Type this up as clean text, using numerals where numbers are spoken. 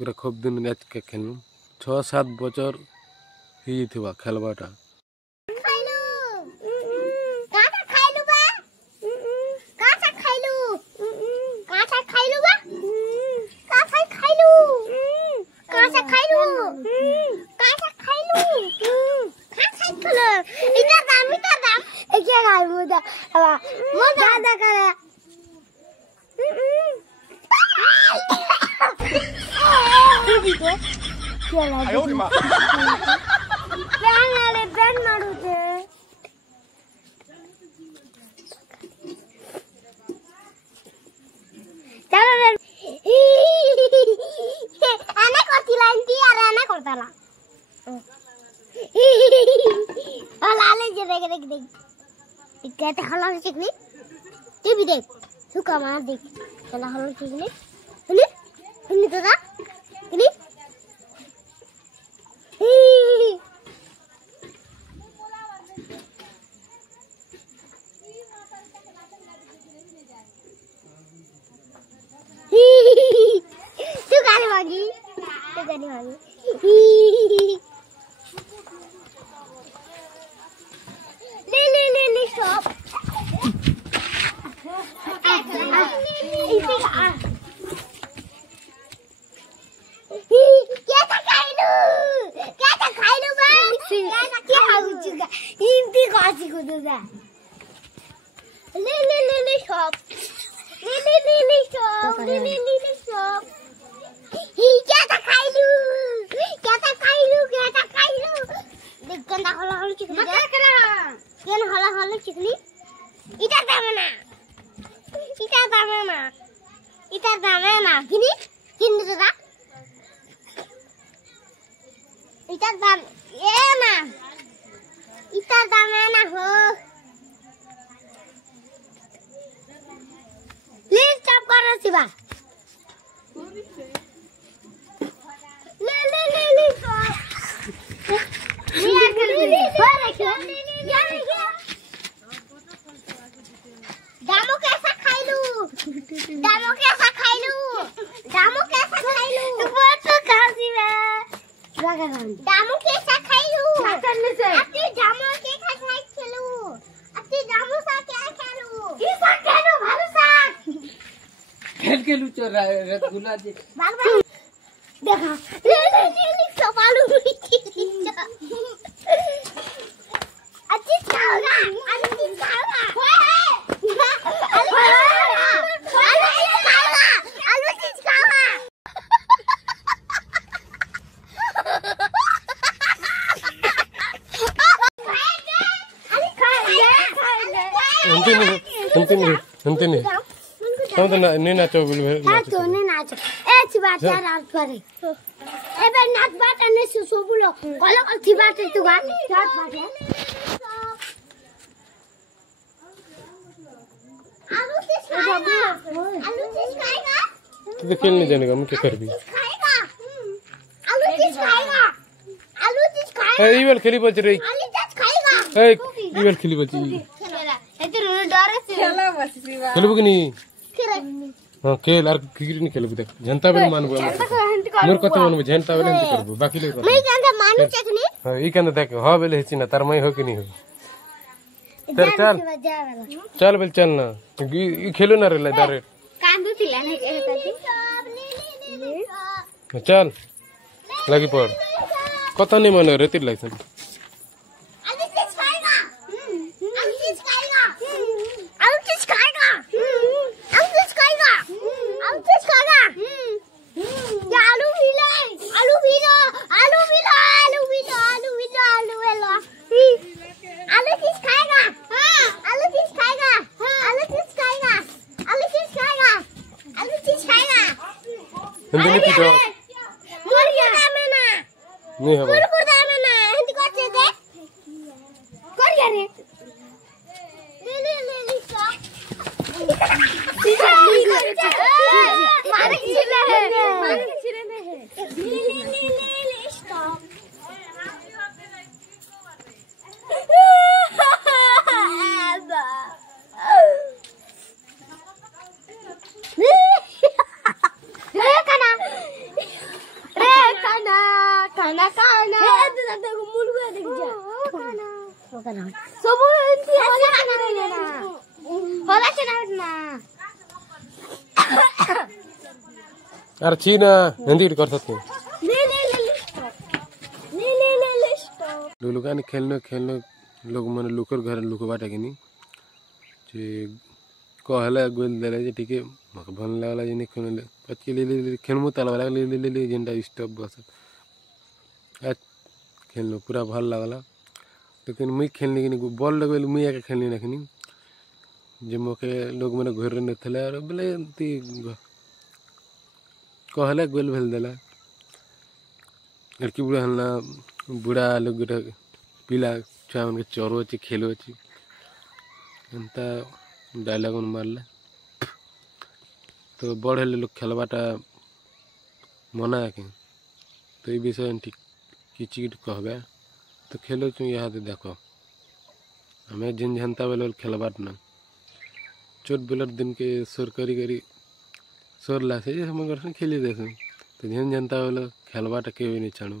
पूरा खूब दिन मैच के खेलूँ 6-7 बचर ही थी खेलवाटा कहते हला चिकनी तू भी देख तू कमाल देख चला हला चिकनी सुनी सुनी तो ना सुनी तू गाने मांगी ले stop चिकनी इधर दामे ना किनी दादा इधर दाम ये ना इधर दामे ना हो प्लीज स्टॉप करो शिवा ले दामो कैसा खाइलू दामो कैसा खाइलू तू बोल तो खासी में दामो कैसा खाइलू करने से अपनी दामो के खाई खेलू अपनी दामो सा क्या खेलू ई सा खेलू भालू सा खेल के लूचो रसगुल्ला जी देखा ले सवालू अच्छी खाओगा नहीं नाचो तो नहीं नाचो ऐसी बात यार आप करे ए बे नाच बात ने सो बोलो कलो अच्छी बात है तू गान नाच बात है आलू चीज खाएगा तो खेलने जाने का मैं क्या कर भी आलू चीज खाएगा ए इवल खेली बच रही आलू चीज खाएगा ए इवल खेली बची खेलबो कि नहीं हां खेल आर क्रिकेट नहीं खेलबो देख जनता बेले मानबो मोर कतो मानबो जनता बेले नहीं करबो बाकी ले मैं कहंदा मानू चकनी हां ई कहंदा देख हां बेले हिची ना तार मई हो कि नहीं हो चल बेल चल ना ई खेलो ना रे डायरेक्ट कांदू थिला नहीं चल लगी पड़ कत नहीं मन रेती लाइसन हिंदी नहीं पीछे नहीं है ना हे दादा को मुलुआ देख जा सब एंती होला चना अरे चीना हिंदी कर सकते ले स्टॉप लोग का खेलने लोग मन लुकर घर लुकबाटा कि जे कहला गोल देला जे ठीक है मक भन लागला जे खेलले पचके ले खेलमु ताला वाला ले जेंटा स्टॉप बस आज खेलनो पूरा भल लागला लेकिन मुई खेलने कि बॉल लगल मुई आके खेलने नखनी जे मोके लोग मन घर न थले और बोले ती कहला गोल भेल देला लड़की बुढ़ा हल्ला बुढ़ा लोग पिला छुआ मन के चोरो अछि खेलो अछि एंता डायलॉग मारले तो बड़े लोग खेलबाटा मना के तो ये विषय ठीक किसी कहबे तो खेलो तू यहाँ देख हमें जिन जनता बेल खेलबाट ना चोट बेलर दिन के सोर करी सोर लासे हम घर खेली देस तो जिन जनता बेल खेलबाट के नहीं छाणु।